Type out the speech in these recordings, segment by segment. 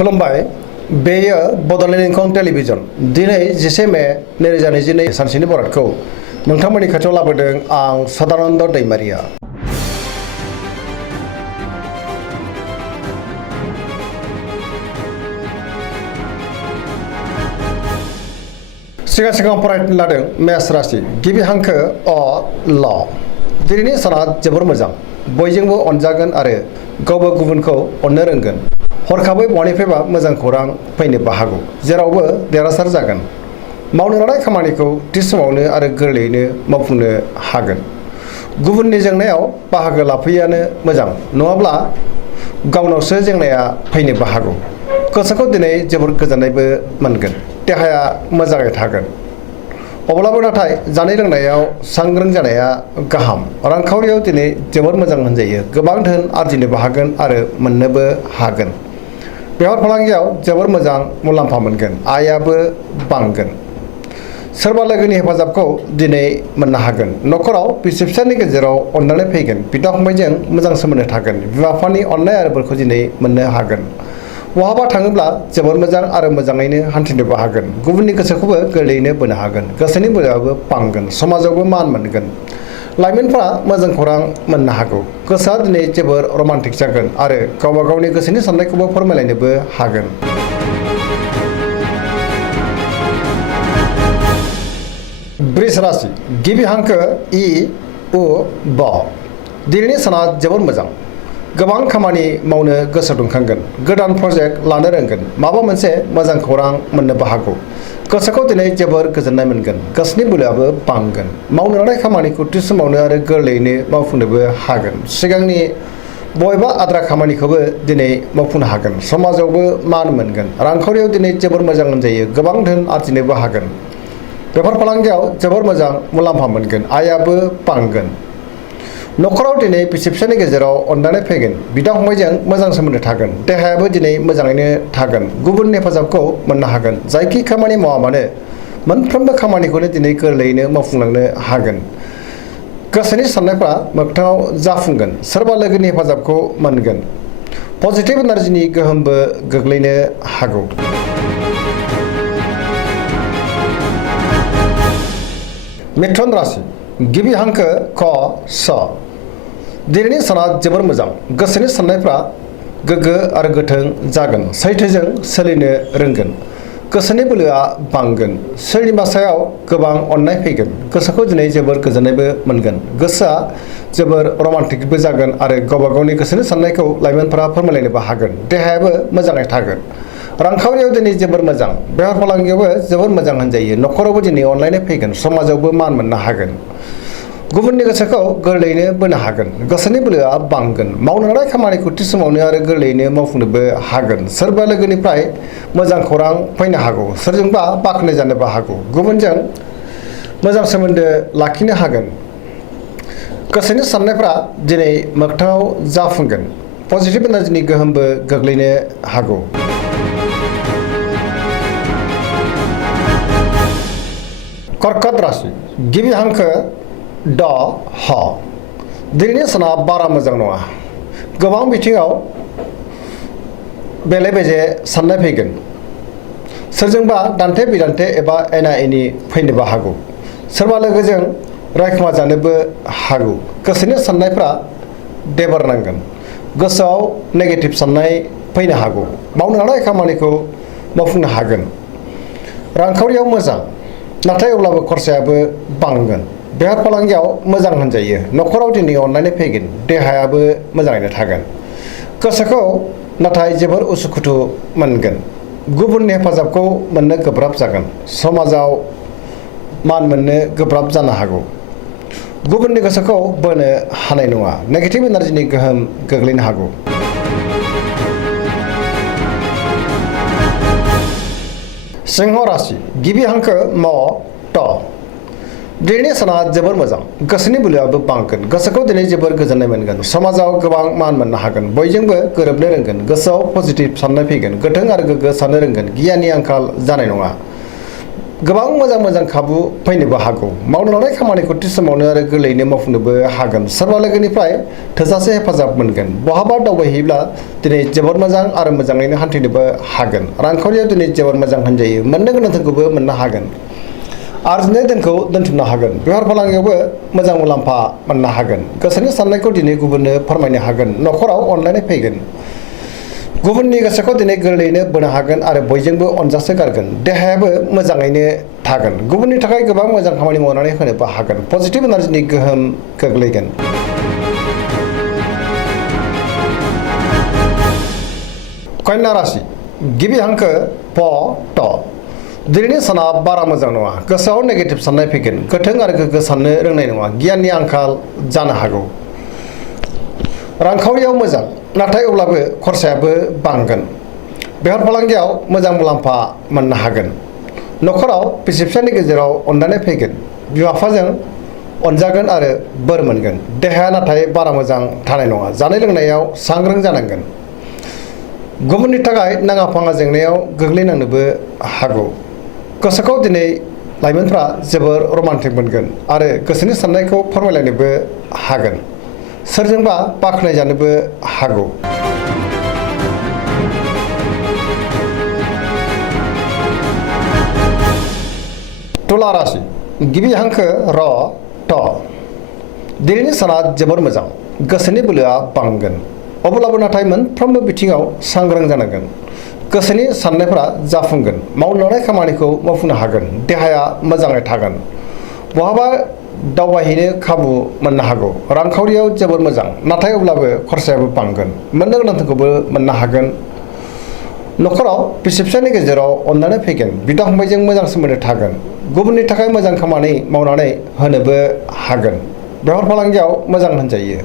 खुलुमबाय बेयो बड'लेण्ड इंखं टेलिभिजन दिनै 10 मे 2022 सानसेनि बरादखौ नोंथांमोननि खाथियाव लाबोदों आं सदानन्द दैमारिया। सिगां फरायनो लादों मेष राशि गिबि हांखो अ ल। दिनैनि साना जोबोर मोजां, बयजोंबो अनजागोन आरो गावबो गुबुनखौ अननो रोंगोन। हरखाबै बहानिफ्रायबा मोजां खौरां फैनोबो हागौ, जेरावबो देरहासार जागोन। मावनो लानाय खामानिखौ थि समावनो आरो गोरलैयैनो मावफुंनो हागोन। गुबुननि जेंनायाव बाहागो लाफैयानो मोजां, नङाब्ला गावनावसो जेंनाया फैनोबो हागौ। गोसोखौ दिनै जोबोर गोजोननायबो मोनगोन, देहाया मोजाङै थागोन। अब्लाबो नाथाय जानाय लोंनायाव सांग्रां जानाया गाहाम। रांखावरियाव दिनै जोबोर मोजां होनजायो, गोबां धोन आरजिनोबो हागोन आरो मोननोबो हागोन। बेफार फालांगियाव जोबोर मोजां मुलाम्फा मोनगोन, आयाबो बांगोन। सोरबा लोगोनि हेफाजाबखौ दिनै मोननो हागोन। न'खराव बिसि फिसायनि गेजेराव अनलायनाय फैगोन, बिदा फंबायजों मोजां सोमोन्दो थागोन। बिमा बिफानि अननाय आरो बोरखौ दिनै मोननो हागोन। बहाबा थाङोब्ला जोबोर मोजां आरो मोजाङैनो हान्थिनोबो हागोन। गुबुननि गोसोखौबो गोरलैयैनो बोनो हागोन। गोसोनि बोलोआबो बांगोन, समाजावबो मान मोनगोन। लाइमोनफ्रा मोजां खौरां मोननो हागौ। गोसोआ दिनै जोबोर रमान्टिक जागोन आरो गावबा गावनि गोसोनि साननायखौबो फोरमायलायनोबो हागोन। वृष राशि गिबि हांखो इ उ ब। दिनैनि साना जोबोर मोजां, गोबां खामानि मावनो गोसो दुंखांगोन। गोदान प्रजेक्ट लानो रोंगोन, माबा मोनसे मोजां खौरां मोननोबो हागौ। गोसोखौ दिनै जोबोर गोजोननाय मोनगोन, गोसोनि बोलोआबो बांगोन। मावनो लानाय खामानिखौ थि समावनो आरो गोरलैयैनो मावफुंनोबो हागोन। सिगांनि बबेबा आद्रा खामानिखौबो दिनै मावफुंनो हागोन। समाजावबो मान मोनगोन। रांखावरियाव दिनै जोबोर मोजां होनजायो, गोबां धोन आरजिनोबो हागोन। बेफार फालांगियाव जोबोर मोजां मुलाम्फा मोनगोन, आयाबो बांगोन। न'खराव दिनै बिसि फिसायनि गेजेराव अनलायनाय फैगोन, बिदा फंबायजों मोजां सोमोन्दो थागोन। देहायाबो दिनै मोजाङैनो थागोन। गुबुननि हेफाजाबखौ मोननो हागोन। जायखि खामानि मावा मानो मोनफ्रोमबो खामानिखौनो दिनै गोरलैयैनो मावफुंलांनो हागोन। गोसोनि साननायफ्रा मोगथाङाव जाफुंगोन। सोरबा लोगोनि हेफाजाबखौ मोनगोन। पजिटिभ एनार्जिनि गोहोमबो गोग्लैनो हागौ। मिथुन राशि गिबि हांखो क स। दिनैनि साना जोबोर मोजां, गोसोनि साननायफ्रा गोग्गो आरो गोथों जागोन। सैथोजों सोलिनो रोंगोन, गोसोनि बोलोआ बांगोन। सोरनिबा सायाव गोबां अननाय फैगोन, गोसोखौ दिनै जोबोर गोजोननायबो मोनगोन। गोसोआ जोबोर रमान्टिकबो जागोन आरो गावबा गावनि गोसोनि साननायखौ लाइमोनफोरा फोरमायलायनोबो हागोन। देहायाबो मोजाङै थागोन। रांखावरियाव दिनै जोबोर मोजां, बेफार फालांगियावबो जोबोर मोजां होनजायो। न'खरावबो दिनै अनलायनाय फैगोन, समाजावबो मान मोननो हागोन। गुबुननि गोसोखौ गोरलैयैनो बोनो हागोन। गोसोनि बोलोआ बांगोन। मावनो लानाय खामानिखौ थि समावनो आरो गोरलैयैनो मावफुंनोबो हागोन। सोरबा लोगोनिफ्राय मोजां खौरां फैनो हागौ, सोरजोंबा बाख्नाय जानोबो हागौ। गुबुनजों मोजां सोमोन्दो लाखिनो हागोन। गोसोनि साननायफ्रा दिनै मोगथाङाव जाफुंगोन। पजिटिभ एनार्जिनि गोहोमबो गोग्लैनो हागौ। कर्कट राशि गिबि हांखो ड ह। दिनैनि साना बारा मोजां नङा। गोबां बिथिङाव बेले बेजे साननाय फैगोन। सोरजोंबा दान्थे बिदान्थे एबा एना एनि फैनोबो हागौ। सोरबा लोगोजों रायखुमा जानोबो हागौ। गोसोनि साननायफ्रा देबार नांगोन। गोसोआव नेगेटिभ साननाय फैनो हागौ। मावनो लानाय खामानिखौ मावफुंनो हागोन। रांखावरियाव मोजां, नाथाय अब्लाबो खरसायाबो बांगोन। बेफार फालांगियाव मोजां होनजायो। न'खराव दिनै अनलायनाय फैगोन। देहायाबो मोजाङैनो थागोन। गोसोखौ नाथाय जोबोर उसुखुथु मोनगोन। गुबुननि हेफाजाबखौ मोननो गोब्राब जागोन। समाजाव मान मोननो गोब्राब जानो हागौ। गुबुननि गोसोखौ बोनो हानाय नङा। नेगेटिभ एनार्जिनि गोहोम गोग्लैनो हागौ। सिंह राशि गिबि हांखो म ट। दिनैनि साना जोबोर मोजां, गोसोनि बोलोआबो बांगोन। गोसोखौ दिनै जोबोर गोजोननाय मोनगोन। समाजाव गोबां मान मोननो हागोन। बयजोंबो गोरोबनो रोंगोन। गोसोआव पजिटिभ साननाय फैगोन। गोथों आरो गोग्गो साननो रोंगोन। गियाननि आंखाल जानाय नङा। गोबां मोजां खाबु फैनोबो हागौ। मावनो लानाय खामानिखौ थि समावनो आरो गोरलैयैनो मावफुंनोबो हागोन। सोरबा लोगोनिफ्राय थोजासे हेफाजाब मोनगोन। बहाबा दावबायहैब्ला दिनै जोबोद मोजां आरो मोजाङैनो हान्थिनोबो हागोन। रांखावरियाव दिनै जोबोद मोजां होनजायो। मोननो गोनां धोनखौबो मोननो हागोन। आरजिनाय धोनखौ दोनथुमनो हागोन। बेफार फालांगियावबो मोजां मुलाम्फा मोननो हागोन। गोसोनि साननायखौ दिनै गुबुननो फोरमायनो हागोन। न'खराव अनलायनाय फैगोन। गुबुननि गोसोखौ दिनै गोरलैयैनो बोनो हागोन आरो बयजोंबो अनजासो गारगोन। देहायाबो मोजाङैनो थागोन। गुबुननि थाखाय गोबां मोजां खामानि मावनानै होनोबो हागोन। पजिटिभ एनार्जिनि गोहोम गोग्लैगोन। कन्या राशि गिबि हांखो प ट दिनैनि साना बारा मोजां नङा। गोसोआव नेगेटिभ साननाय फैगोन। गोथों आरो गोग्गो साननो रोंनाय नङा। गियाननि आंखाल जानो हागौ। रांखावरियाव मोजां, नाथाय अब्लाबो खरसायाबो बांगोन। बेफार फालांगियाव मोजां मुलाम्फा मोननो हागोन। न'खराव बिसि फिसायनि गेजेराव अनलायनाय फैगोन। बिमा बिफाजों अनजागोन आरो बोर मोनगोन। देहाया नाथाय बारा मोजां थानाय नङा। जानाय लोंनायाव सांग्रां जानांगोन। गुबुननि थाखाय नाङा फाङा जेंनायाव गोग्लैनांनोबो हागौ। गोसोखौ दिनै लाइमोनफ्रा जोबोर रमान्टिक मोनगोन आरो गोसोनि साननायखौ फोरमायलायनोबो हागोन। सोरजोंबा बाख्नायजानोबो हागौ। तुला राशि गिबि हांखो र ट दिनैनि साना जोबोर मोजां। गोसोनि बोलोआ बांगोन। अब्लाबो नाथाय मोनफ्रोमबो बिथिङाव सांग्रां जानांगोन। गोसोनि साननायफोरा जाफुंगोन। मावनो लानाय खामानिखौ मावफुंनो हागोन। देहाया मोजाङै थागोन। बहाबा दावबायहैनो खाबु मोननो हागौ। रांखावरियाव जोबोर मोजां, नाथाय अब्लाबो खरसायाबो बांगोन। मोननो गोनां धोनखौबो मोननो हागोन। न'खराव बिसि फिसायनि गेजेराव अनलायनाय फैगोन। बिदा फंबायजों मोजां सोमोन्दो थागोन। गुबुननि थाखाय मोजां खामानि मावनानै होनोबो हागोन। बेफार फालांगियाव मोजां होनजायो।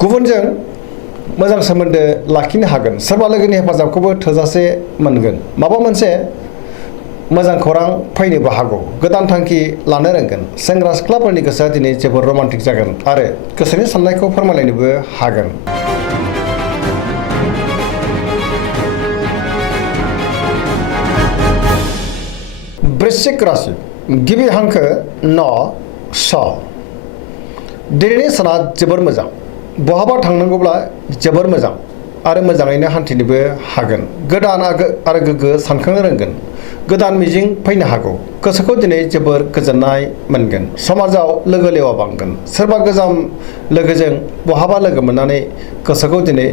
गुबुनजों मोजां सोमोन्दो लाखिनो हागोन। सोरबा लोगोनि हेफाजाबखौबो थोजासे मोनगोन। माबा मोनसे मोजां खौरां फैनोबो हागौ। गोदान थांखि लानो रोंगोन। सेंग्रा सिख्लाफोरनि गोसोआ दिनै जोबोर रमान्टिक जागोन आरो गोसोनि साननायखौ फोरमायलायनोबो हागोन। वृश्चिक राशि गिबि हांखो न स दिनैनि साना जोबोर मोजां। बहाबा थांनांगौब्ला जोबोर मोजां आरो मोजाङैनो हान्थिनोबो हागोन। गोदान आरो गोग्गो सानखांनो रोंगोन। गोदान मिजिं फैनो हागौ। गोसोखौ दिनै जोबोर गोजोननाय मोनगोन। समाजाव लोगो लेवा बांगोन। सोरबा गोजाम लोगोजों बहाबा लोगो मोननानै गोसोखौ दिनै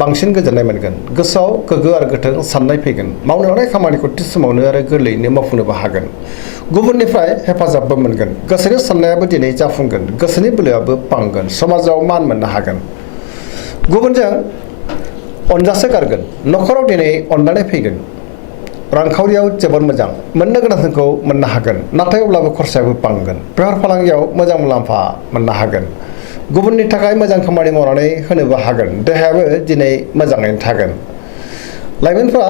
बांसिन गोजोननाय मोनगोन। गोसोआव गोग्गो आरो गोथों साननाय फैगोन। मावनो लानाय खामानिखौ थि समावनो आरो गोरलैयैनो मावफुंनोबो हागोन। गुबुननिफ्राय हेफाजाबबो मोनगोन। गोसोनि साननायाबो दिनै जाफुंगोन। गोसोनि बोलोआबो बांगोन। समाजाव मान मोननो हागोन। गुबुनजों अनजासो गारगोन। न'खराव दिनै अनलायनाय फैगोन। रांखावरियाव जोबोर मोजां। मोननो गोनां धोनखौ मोननो हागोन। नाथाय अब्लाबो खरसायाबो बांगोन। बेफार फालांगियाव मोजां मुलाम्फा मोननो हागोन। गुबुननि थाखाय मोजां खामानि मावनानै होनोबो हागोन। देहायाबो दिनै मोजाङैनो थागोन। लाइमोनफ्रा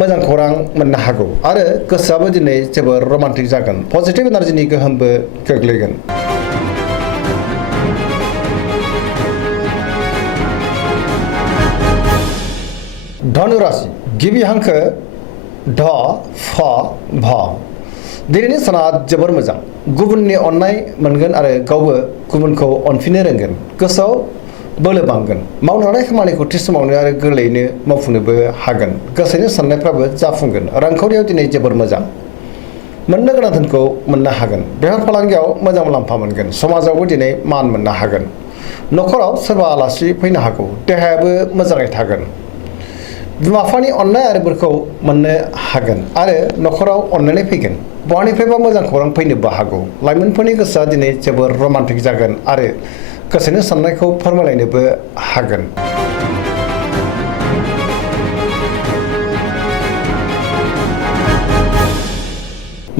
मोजां खौरां मोननो हागौ आरो गोसोआबो दिनै जोबोर रमान्टिक जागोन। पजिटिभ एनार्जिनि गोहोमबो गोग्लैगोन। धनु राशि गिबि हांखो ध फ भ दिनैनि साना जोबोर मोजां। गुबुननि अननाय मोनगोन आरो गावबो गुबुनखौ अनफिननो रोंगोन। गोसोआव बोलो बांगोन। मावनो लानाय खामानिखौ थि समावनो आरो गोरलैयैनो मावफुंनोबो हागोन। गोसोनि साननायफ्राबो जाफुंगोन। रांखावरियाव दिनै जोबोर मोजां। मोननो गोनां धोनखौ मोननो हागोन। बेफार फालांगियाव मोजां मुलाम्फा मोनगोन। समाजावबो दिनै मान मोननो हागोन। न'खराव सोरबा आलासि फैनो हागौ। देहायाबो मोजाङै थागोन। बिमा बिफानि अननाय आरो बोरखौ मोननो हागोन आरो न'खराव अनलायनाय फैगोन। बहानिफ्रायबा मोजां खौरां फैनोबो हागौ। लाइमोनफोरनि गोसोआ दिनै जोबोर रमान्टिक जागोन आरो गोसोनि साननायखौ फोरमायलायनोबो हागोन।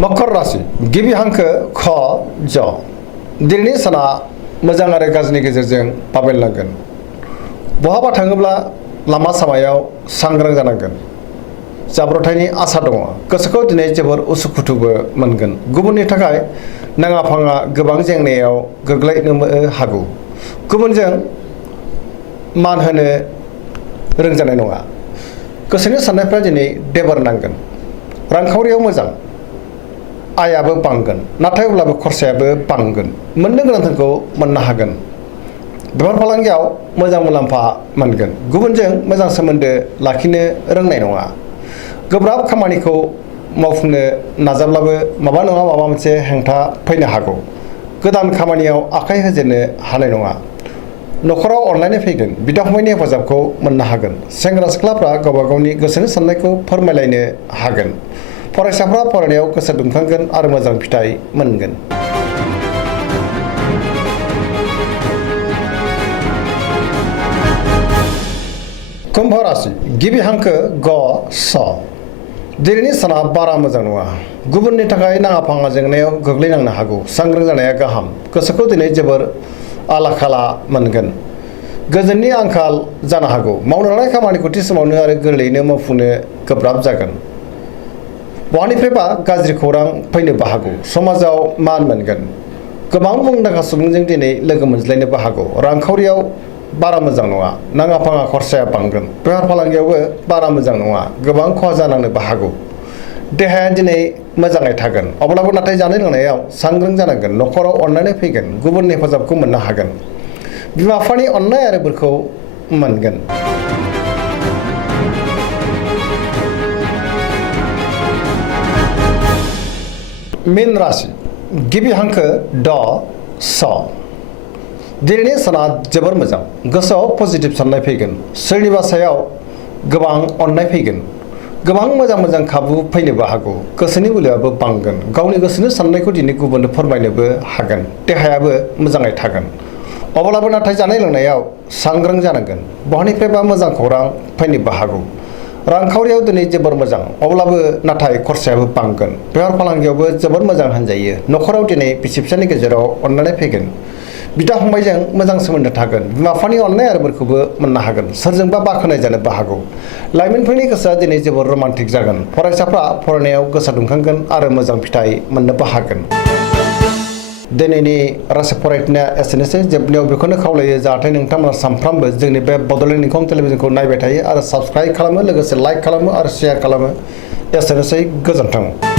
मकर राशि गिबि हांखो ख ज दिनैनि साना मोजां आरो गाज्रिनि गेजेरजों बाबेनलांगोन। बहाबा थाङोब्ला लामा सामायाव सांग्रां जानांगोन। जाब्रबथायनि आसा दङ। गोसोखौ दिनै जोबोर उसुखुथुबो मोनगोन। गुबुननि थाखाय नाङा फाङा गोबां जेंनायाव गोग्लैनो हागौ। गुबुनजों मान होनो रोंजानाय नङा। गोसोनि साननायफ्रा दिनै देबार नांगोन। रांखावरियाव मोजां, आयाबो बांगोन, नाथाय अब्लाबो खरसायाबो बांगोन। मोननो गोनांथारखौ मोननो हागोन। बेफार फालांगियाव मोजां मुलाम्फा मोनगोन। गुबुनजों मोजां सोमोन्दो लाखिनो रोंनाय नङा। गोब्राब खामानिखौ मावफुंनो नाजाब्लाबो माबा नङा माबा मोनसे हेंथा फैनो हागौ। गोदान खामानियाव आखाइ होजेननो हानाय नङा। न'खराव अनलायनाय फैगोन। बिदा-फंबायनि हेफाजाबखौ मोननो हागोन। सेंग्रा सिख्लाफ्रा गावबा गावनि गोसोनि साननायखौ फोरमायलायनो हागोन। फरायसाफ्रा फरायनायाव गोसो दुंखांगोन आरो मोजां फिथाइ मोनगोन। कुम्भ राशि गिबि हांखो ग स। दिनैनि साना बारा मोजां नङा। गुबुननि थाखाय नाङा-फाङा जेंनायाव गोग्लैनांनो हागौ। सांग्रां जानाया गाहाम। गोसोखौ दिनै जोबोर आला-खाला मोनगोन। गोजोननि आंखाल जानो हागौ। मावनो लानाय खामानिखौ थि समावनो आरो गोरलैयैनो मावफुंनो गोब्राब जागोन। बहानिफ्रायबा गाज्रि खौरां फैनोबो हागौ। समाजाव मान मोनगोन। गोबां मुंदांखा सुबुंजों दिनै लोगो मोनज्लायनोबो हागौ। रांखावरियाव बारा मोजां नङा। नाङा-फाङा खरसाया बांगोन। बेफार फालांगियावबो बारा मोजां नङा। गोबां खहा जानांनोबो हागौ। देहाया दिनै मोजाङै थागोन। अब्लाबो नाथाय जानाय लोंनायाव सांग्रां जानांगोन। न'खराव अननाय फैगोन। गुबुननि हेफाजाबखौ मोननो हागोन। बिमा-बिफानि अननाय आरो बोरखौ मोनगोन। मीन राशि गिबि हांखो ड स। दिनैनि साना जोबोर मोजां। गोसोआव पजिटिभ साननाय फैगोन। सोरनिबा सायाव गोबां अननाय फैगोन। गोबां मोजां खाबु फैनोबो हागौ। गोसोनि बोलोआबो बांगोन। गावनि गोसोनि साननायखौ दिनै गुबुननो फोरमायनोबो हागोन। देहायाबो मोजाङै थागोन। अब्लाबो नाथाय जानाय लोंनायाव सांग्रां जानांगोन। बहानिफ्रायबा मोजां खौरां फैनोबो हागौ। रांखावरियाव दिनै जोबोर मोजां। अब्लाबो नाथाय खरसायाबो बांगोन। बेफार फालांगियावबो जोबोर मोजां होनजायो। न'खराव दिनै बिसि-फिसायनि गेजेराव अनलायनाय फैगोन। बिदा-फंबायजों मोजां सोमोन्दो थागोन। बिमा-बिफानि अननाय आरो बोरखौबो मोननो हागोन। सोरजोंबा बाख्नाय जानोबो हागौ। लाइमोनफोरनि गोसोआ दिनै जोबोर रमान्टिक जागोन। फरायसाफ्रा फरायनायाव गोसो दुंखांगोन आरो मोजां फिथाइ मोननोबो हागोन। दिनैनि राशि फरायनाया एसेनोसै। जोबनायाव बेखौनो खावलायो जाहाथे नोंथांमोना सानफ्रामबो जोंनि बे बड'लेण्ड इंखं टेलिभिजनखौ नायबाय थायो आरो साबस्क्राइब खालामो, लोगोसे लाइक खालामो आरो शेयार खालामो। एसेनोसै, गोजोन्थों।